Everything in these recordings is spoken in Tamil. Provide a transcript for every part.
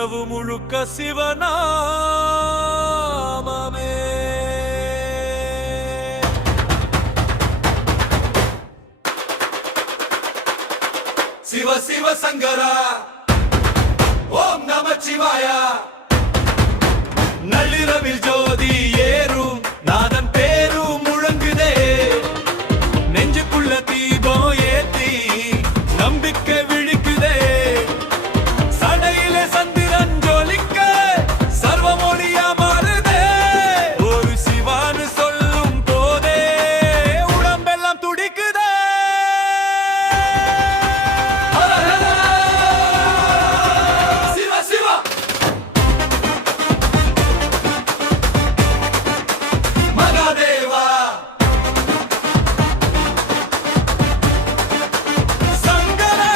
உறவு முழுக்க சிவநாமமே. சிவ சிவ சங்கரா ஓம் நம சிவாயா. நள்ளிரவில் ஜோதி ஏறும் நாதன் பேரும் முழங்குதே. நெஞ்சுக்குள்ள தீபம் ஏத்தி நம்பிக்கை விழிக்குதே. சடையில சந்திரன் ஜொலிக்க சர்வமொழியா மாறுதே. ஒரு சிவான்னு சொல்லும் போதே உடம்பெல்லாம் துடிக்குதே. சிவ சிவா மகாதேவா சங்கரா.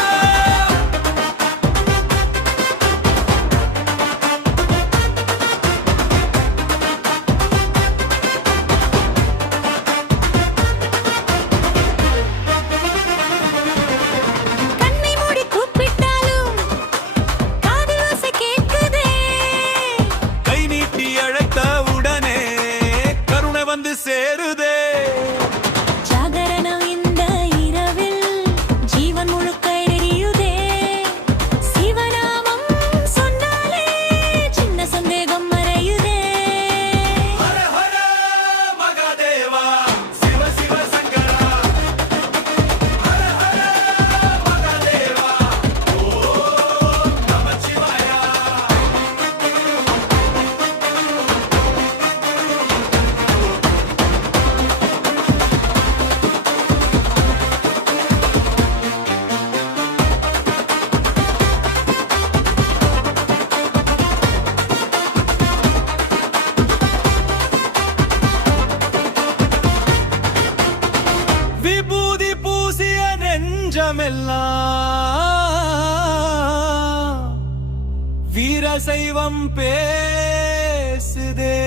கண்ணை மூடி கூப்பிட்டாலும் காதில் ஓசை கேட்குதே. கை நீட்டி அழைத்த உடனே கருணை வந்து சேருதே. ஜாகரணம் இந்த இரவில் ஜீவன் முழுக்க எரியுதே. சிவநாமம் சொன்னாலே சின்ன சந்தேகம் மறையுதே. ஹர ஹர மகாதேவா சிவ சிவ சங்கரா. ஹர ஹர மகாதேவா ஓம் நம சிவாயா. விபூதி பூசிய நெஞ்சமெல்லாம் வீரசைவம் பேசுதே.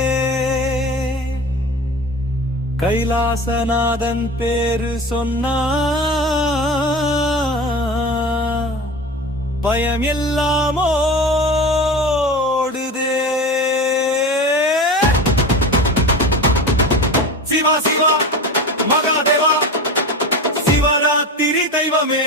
கைலாசநாதன் பேரு சொன்னா பயம் எல்லாம் ஓடுதே. சிவா சிவா மகாதேவா சிவராத்திரி தெய்வமே.